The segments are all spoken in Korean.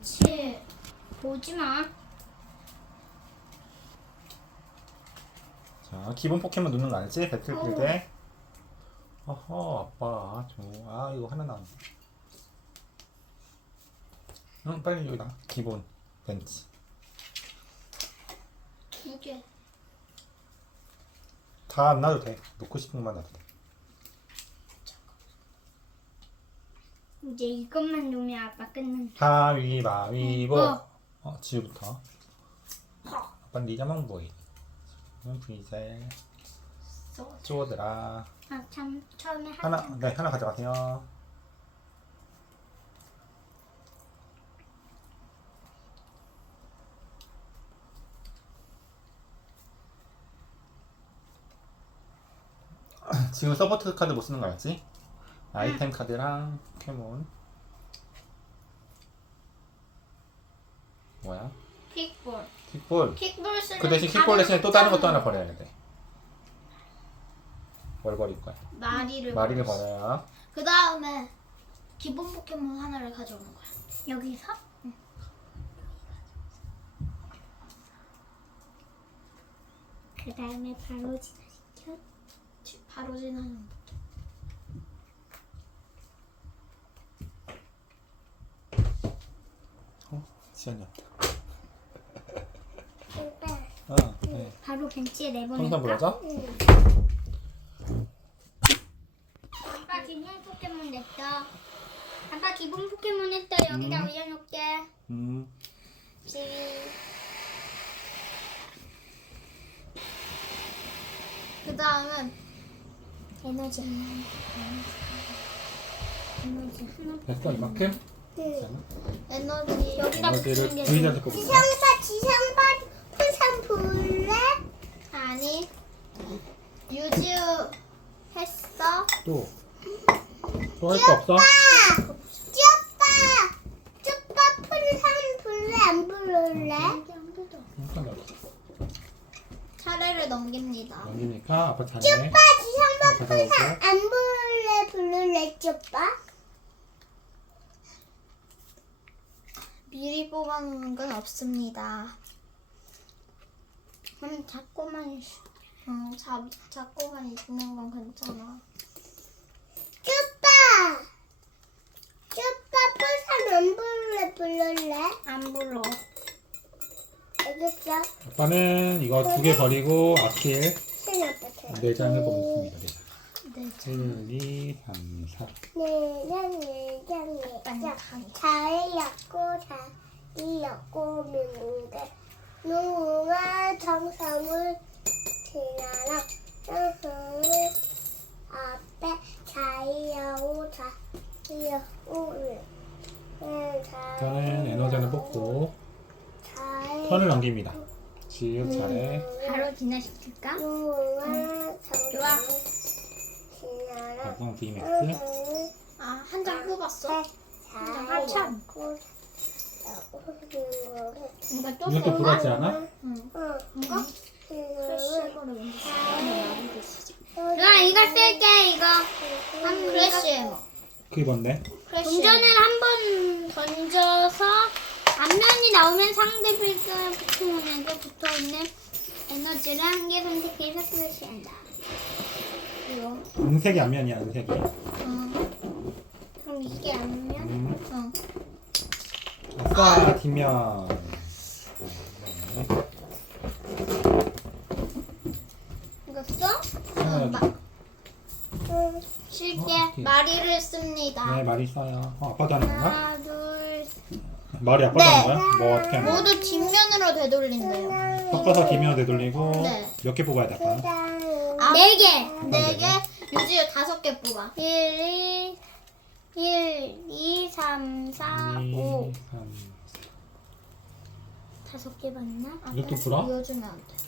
그렇지. 보지 마. 자, 기본 포켓몬 누르는 거 알지? 배틀필드에. 어허, 아빠. 아, 이거 하나 나왔네. 응, 빨리 여기다. 기본 벤치. 두 개. 다 안 놔도 돼. 놓고 싶은 것만 놔도 돼. 이제 이것만 놓으면 아빠 끝난다. 가위바위보. 어. 어, 지우부터. 아빠 니자만 보이. 브이셀. 쪼들아. 아, 참, 처음에 하나, 한 네, 하나 가져가세요. 지금 서포트 카드 못 쓰는 거 알지? 아이템 카드랑 포켓몬. 뭐야? 킥볼. 킥볼. 킥볼 쓰는 그 대신 킥볼 대신에 또 다른 것도 하나 버려야 돼. 뭘 버릴 거야? 마리를 마리를 버렸어. 버려요. 그 다음에 기본 포켓몬 하나를 가져오는 거야. 여기서? 그 다음에 바로 진화시켜. 지- 바로 지나는 거. 어? 시간이 없다. 오빠. 어, 네. 바로 벤치에 내보낼까? 성선 불러줘? 아빠 기본 포켓몬 냈다. 아빠 기본 포켓몬 했다. 여기다 음. 올려놓을게. 음. 지. 그 다음은 에너지. 에너지 하나. 됐어 이만큼? 응. 에너지 여기다 에너지를 붙이는 게 꼽을까? 지상파 지상파 풍선 불래? 아니 유즈 했어. 또. 또 할 거 없어? 쭈빠 쭈빠 풍선 불래 안 놔둬. 차례를 넘깁니다. 넘기니까 아빠 차례. 쭈빠 지상파 가져오고. 풍선 안 불래 불래 쭈빠? 미리 뽑아놓는 건 없습니다. 그럼 자꾸만 있어. 음, 자, 자꾸만 있는 건 괜찮아. 쭈빠 쭈빠 풍선 안 불래 불래? 안 불러. 알겠어? 아빠는 이거 두 개 버리고 아킬 네 장을 뽑습니다. 네 네, 장. 1, 2, 3, 4. 네장 네장 네장 잘렸고 잘이었고 민대 누가 정성을 지나라 으흐 앞에 잘이었고 잘이었고 저는 에너지를 뽑고 턴을 넘깁니다. 지읒 차례. 바로 진화시킬까? 좋아. 지나라 VMAX. 으흐 아, 한 장 뽑았어? 잘이었고 이거 또 이것도 불었지 않아? 응. 이거 이거를 먼저 쓰자. 누나 이거 쓸게 이거 한 크래쉬 뭐. 그게 뭔데? 크래쉬. 동전을 한 번 던져서 앞면이 나오면 상대 필드 포켓몬에게 붙어있는 에너지를 한 개 선택해서 표시한다 이거. 은색이 앞면이야, 은색이. 응. 그럼 이게 앞면? 음. 응. 아싸, 뒷면. 네. 이거 써? 응, 마- 쓸게 어? 마리를 씁니다. 네, 말이 있어요. 어, 아빠도 하는 건가? 하나 둘 말이 아빠도 네. 하는 거야? 뭐 어떻게 하는 거야? 모두 뒷면으로 되돌린대요. 섞어서 뒷면 되돌리고 네. 몇 개 뽑아야? 아, 네 개! 네 개, 유지 다섯 개 뽑아. 1, 2, 1, 2, 3, 4, 5 2, 3. 다섯 개 맞나? 아, 이것도 불어? 이어주면 안 돼.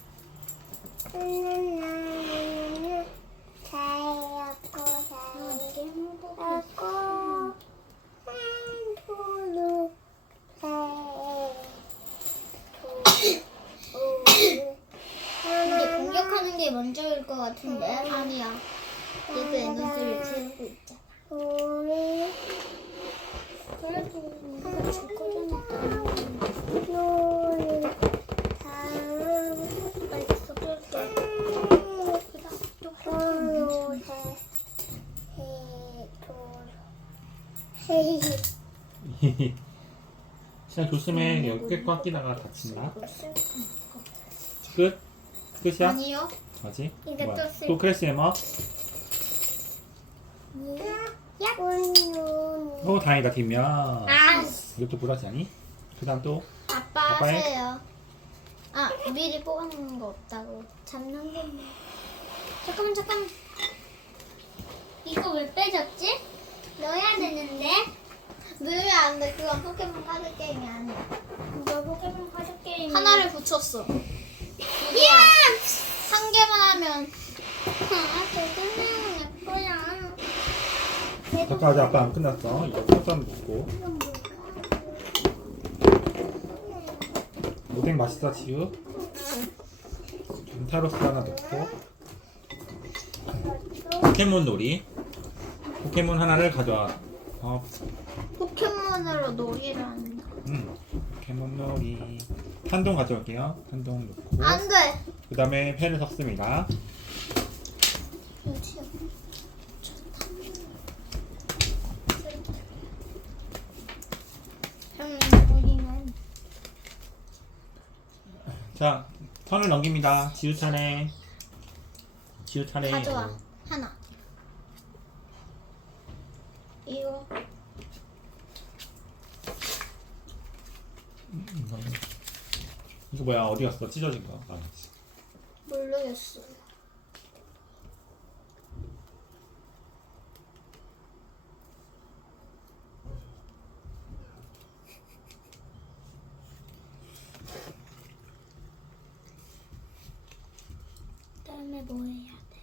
근데 공격하는 게 먼저일 것 같은데 아니야. 얘도 에너지를 채우고 있잖아. 진짜 조심해. 여기 꽉 끼다가 다친다. 끝. 끝이야? 아니요. 뭐지? 이거 뭐야? 또 쓸- 또 크래시 해머? 야. 오 다행이다 뒷면. 아, 이것도 브라지 아니? 그 다음 또 아빠 아빠의? 하세요. 아 미리 뽑아놓는 거 없다고. 잡는 게 뭐. 잠깐만, 잠깐만. 이거 왜 빼졌지? 넣어야 되는데. 넣으면 안 돼. 그건 포켓몬 카드 게임이 아니야. 이거 포켓몬 카드 게임. 하나를 붙였어. 이야! 한 개만 하면 아, 내 거야. 잠깐 아직 아빠 안 끝났어. 이거 포션 먹고. 오뎅 맛있어 지우? 겐타로스 하나 넣고 포켓몬 놀이 포켓몬 하나를 가져와 어, 포켓몬으로 놀이를 한다. 음, 포켓몬 놀이 한동 가져올게요. 한동 넣고. 안 돼. 그 다음에 펜을 섞습니다. 형님 자 턴을 넘깁니다. 지우 차례 지우 차례 가져와. 하나. 이거. 음, 이거 뭐야 어디 갔어 찢어진 거 아, 모르겠어요. 그다음에 뭐 해야 돼?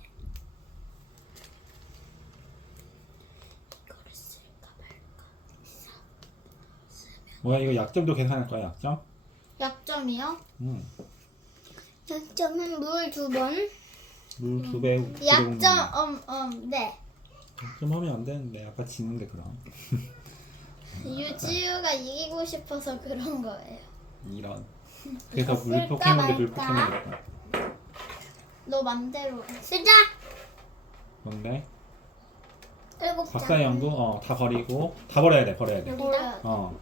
이거를 쓸까 말까. 뭐야 이거 약점도 계산할 거야 약점? 약점이요? 음. 약점은 물 두 번. 물 두 배. 약점 음음 네. 좀 하면 안 되는데 아까 지는데 그럼 유지우가 이기고 싶어서 그런 거예요. 이런 그래서 물 쓸까 포켓몬대 물 말까? 포켓몬 됐다 너 맘대로. 쓰자. 뭔데? 일곱 장. 박사형도 어다 버리고 다 버려야 돼 버려야 돼 여기다. 어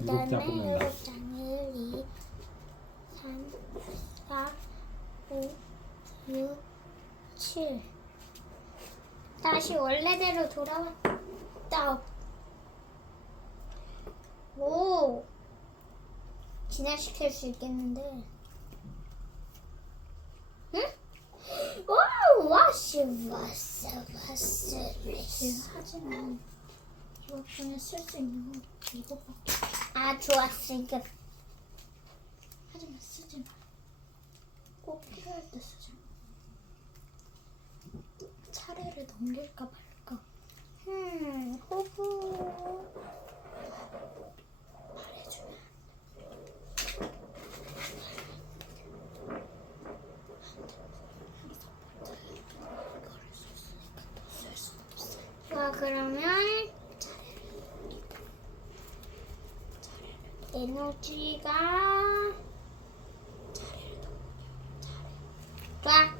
일곱 장 뽑는다 일곱 장. 1, 2, 3, 4, 5, 6, 7. 다시 원래대로 돌아왔다. 오. 진화시킬 수 있겠는데. 응? 오, 와시, 와시, 와시, 와시. 하지만 이거 중에 쓸수 있는 건 이거밖에. 아, 좋았어. 이거 하지만 쓰지 마. 꼭 필요할 때 마. 차례를 넘길까 말까. 음, 호구. 말해주면. 자, 그러면 에너지가 좋아.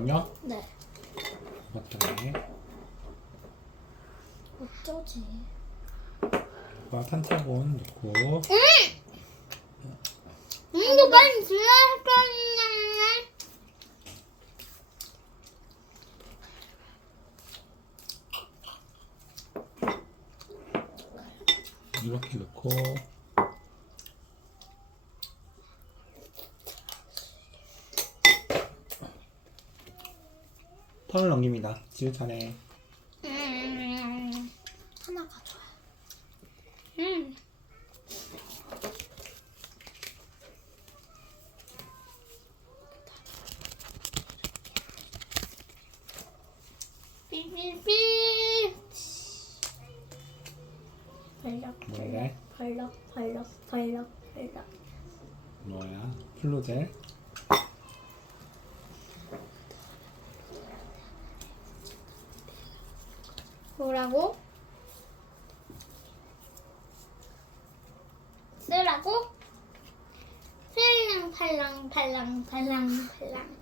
편 넘겨? 네. 맞다네 어쩌지? 와 탄차곤 넣고 음, 이거 빨리 줘야 할 거야. 이렇게 넣고 턴을 넘깁니다 지우 차례 음, 하나 가져와. 음. 삐삐삐. 벌럭, 뭐래? 벌럭, 벌럭, 벌럭, 벌럭. 뭐야? 플로젤 뭐라고? 쓰라고? 팔랑 팔랑 팔랑 팔랑 팔랑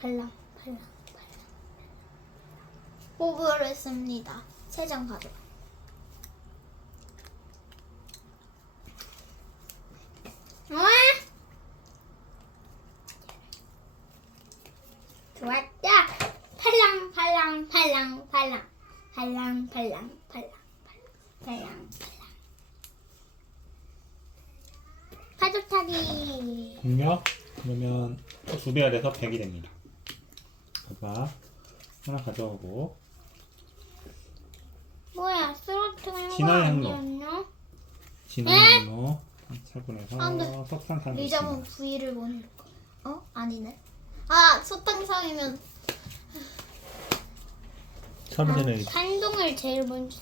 팔랑 팔랑 호구를 씁니다. 세장 가져 팔랑 팔랑 팔랑 팔랑 팔랑 파도 타기 공격? 그러면 또두 배가 돼서 100이 됩니다. 봐봐. 하나 가져오고. 뭐야 쓰러트는 거 진화의 항로. 아니었나? 진화의 뭐 살군에서 안 돼. 석탄산 리자몽 V를 보낼 거. 어? 아니네. 아 소탕상이면 첫 번째는 산동을 제일 먼저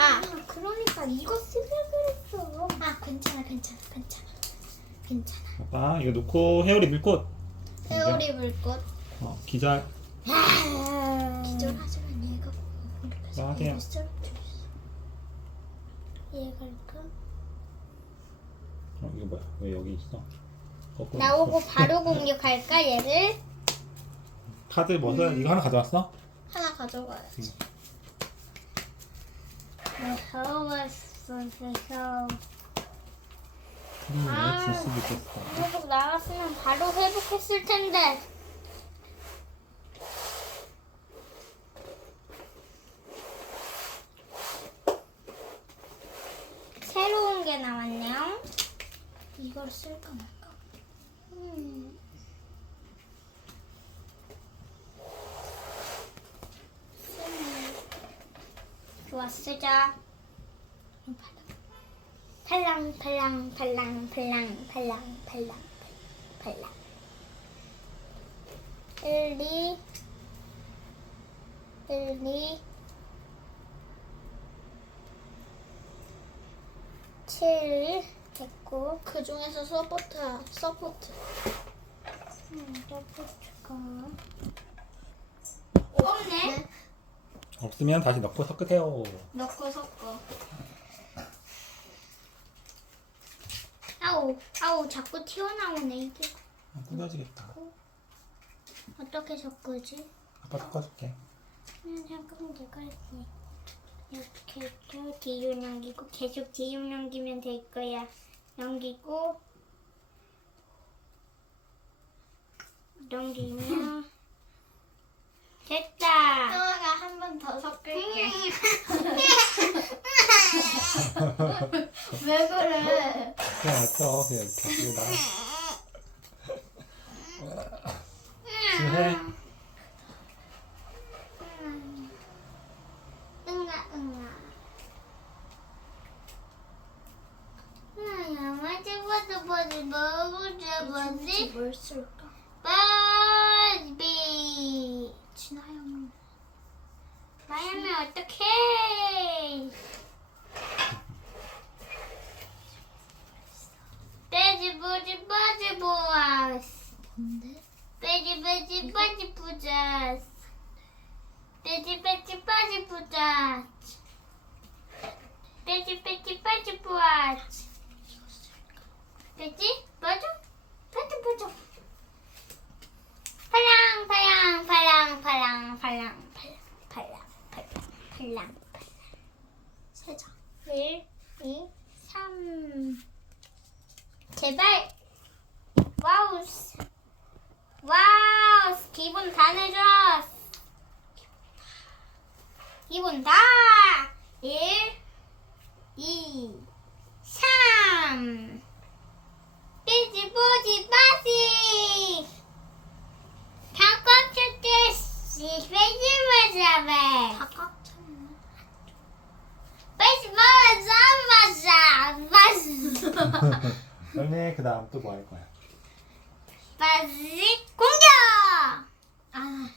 아 그러니까 이거 쓰려 그랬어. 아 괜찮아 괜찮아 괜찮아 괜찮아. 봐봐. 이거 놓고 헤어리 물꽃. 세월이 물꽃. 어, 기절. 기절하지만 얘가 뭐 하세요? 얘를 쓰러뜨렸어. 얘 갈까? 어, 이거 뭐야? 왜 여기 있어? 거꾸로 나오고 있어. 바로 공격할까 얘를? 카드 뭐서 이거 하나 가져왔어? 하나 가져가야지. 무서웠어 무서워 음, 아. 질 수도 있겠어. 계속 나왔으면 바로 회복했을 텐데 새로운 게 나왔네요 이걸 쓸까 말까. 음. 쓰자. 팔랑 팔랑 팔랑 팔랑 팔랑 팔랑 팔랑. 1, 2 1, 2 7 됐고 그 중에서 서포트 서포트. 음, 서포트가. 없네 없으면 다시 넣고 섞으세요. 넣고 섞어. 아우 아우 자꾸 튀어나오네 이게 아, 뜯어지겠다. 어떻게 섞으지? 아빠 섞어줄게. 음, 잠깐만 내가 할게 이렇게 해서 뒤로 넘기고 계속 뒤로 넘기면 될 거야 넘기고 넘기면 对啊，太 好骗，太复杂。 뭔데? 빼지 빼지 빠지 부자스 빼지 빼지 빠지 부자스 빼지 빼지 빠지 부아스 빼지? 빠져 빠져 빠져 파랑 파랑 파랑 파랑 파랑 파랑 파랑 파랑 파랑. 세 장. 1, 2, 3 제발. 와우 와우 기분 다 내줘. 기분 다. 1, 2, 3 삐지 뽀지 빠지. 닭껍질 떼시 빼지 마자 다 꽉찼네. 빼지 마자 마자 마자 열매 그 다음 또 뭐 할 거야? 빠지 공격 아.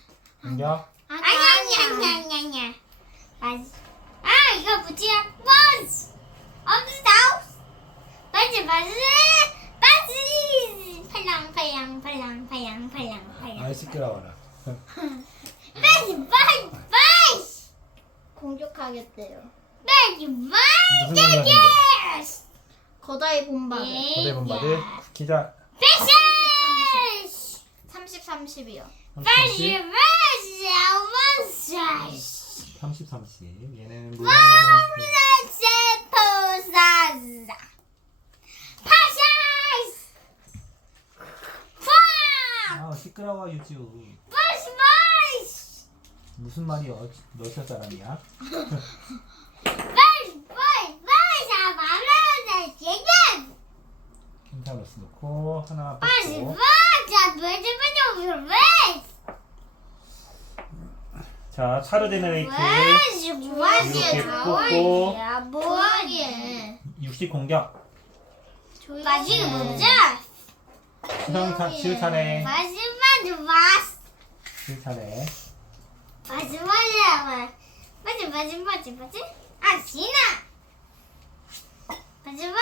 공격? 아니 아니 아니 아니 아니야 빠지 아 이거 뭐지야 빠지 엄지 나우 빠지 빠지 빠지 팔랑 팔랑 팔랑 팔랑 팔랑 팔랑 아이 시끄러워라. 빠지 빠지 빠지 공격하겠대요. 빠지 무슨 공격인데? 거다의 본바드. 예. 고대 본바드 기절. 패션 30이요. 30, 30, 30. 얘는 물론 아, 시끄러워 유튜브. 무슨 말이 어, 러시아 사람이야? 괜찮았어 놓고 하나 뽑고. 자 왜? 뭐하지? 이렇게 뽑고. 야 뭐하게? 60 공격. 마지막 뭐자? 수성 차 지우 차례 마지막 마스 지우 차례 마지막이야 마지 마지 마지 마지? 아 지나. 마지막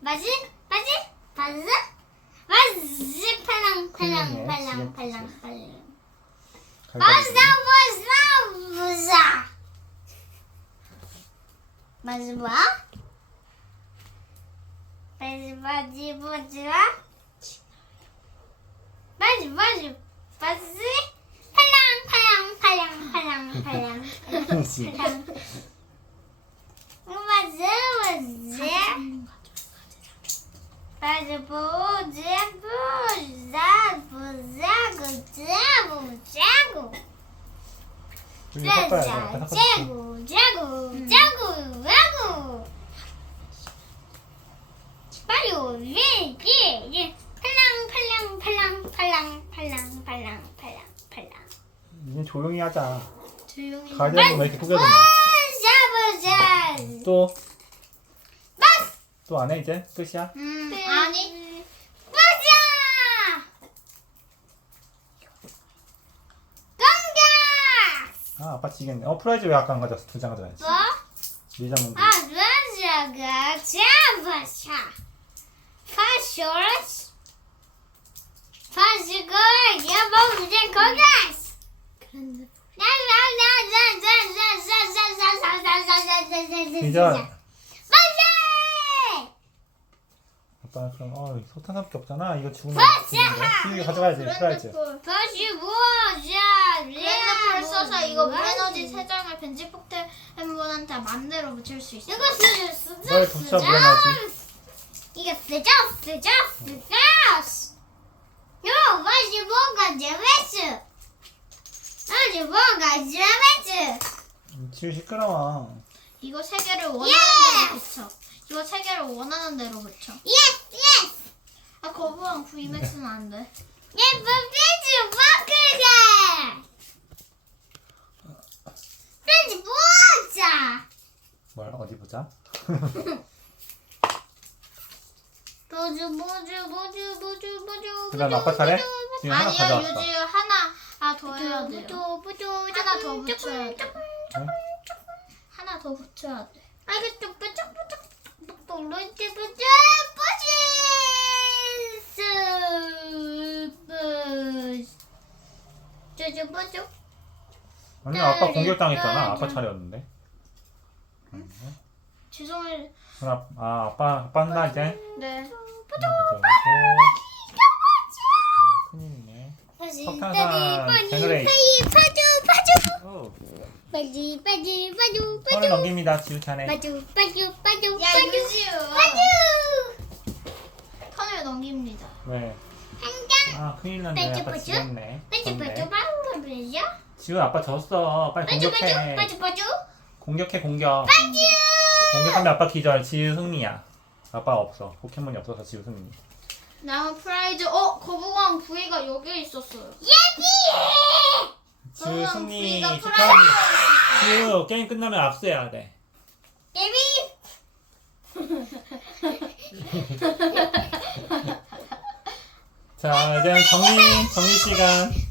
마지 마지 마지 我是扑棱扑棱扑棱扑棱扑棱，我咋我咋我咋？我是吧？我是我是我是，我是我是我是扑棱扑棱扑棱扑棱扑棱扑棱，我咋我咋？ 자고 섞어야 돼. 자고 섞어 자고 자고 자고 자고. 빨리 위에 팔랑 팔랑 팔랑 팔랑 팔랑 팔랑 팔랑 팔랑. 이제 조용히 하자. 조용히. 가디언은 왜 이렇게 꾸겨져 보자 보자. 또또 안 해 이제? 끝이야? 음 네. 아니 보자 공격 아 아빠 지겠네 어 프라이즈 왜 아까 안 가져왔어 두 장 가져야지 뭐? 리자몽드 아 보자가 잡아차 파쇼스 파시고 야봉제 거가스 그런데 리자 빨리! 아빠 그럼 어 소탄밖에 없잖아 이거 맞아! 죽는데 지우개 가져가야지 프라이즈 다시 보자. 브랜드풀 써서 이거 물에너지 세 장을 벤지 포켓몬한테 맘대로 붙일 수 있어. 이거 쓰자 쓰자 뭘 붙여, 물에너지? 이거 쓰자 쓰자 쓰자. 요 다시 뭐가 재밌어. 다시 뭐가 재밌어. 음, 지우 시끄러워 이거 세 개를 원하는 예! 대로 붙여. 이거 세 개를 원하는 대로 붙여. 예스 예스. 아 거부한 VMAX는 안 돼. 예쁜 펜치 바꾸자. 펜치 보자. 뭘 어디 보자 보주 보주 보주 보주 보주. 그 다음 아빠 차례? 지금 하나 아니요 가져왔어 유지 하나 아 더 해야 돼요. 보주 하나 더 붙여야 돼. 응? 하나 더 붙여야 돼. 알겠어 보주 보주 보주 보주 아니 아빠 공격당했잖아 아빠 차례였는데 죄송해요. 그럼 아, 아 아빠 아빠 한다 이제 네. 큰일이네 석탄산 제너레이 오, 빠지 빠지 빠주 손을 빠주 넘깁니다 지우 차례 빠주 빠주 빠주 야 빠주 유지우. 빠주 턴을 넘깁니다. 왜? 한장. 아 큰일 났네. 빠져, 아빠 빠져? 지겠네. 빠주. 빠주 빠주 빠주 지우 아빠 졌어. 빨리 빠주 빠주 공격해. 빠주 빠주 공격해 공격. 빠주 공격하면 아빠 기절. 지우 승리야. 아빠 없어. 포켓몬이 없어서 지우 승리. 다음 프라이즈. 어 거부광 부위가 여기에 있었어요. 예비 지우 음, 승리 축하합니다. 지우 게임 끝나면 압수해야 돼. 예비 자, 이제 정리, 정리 시간.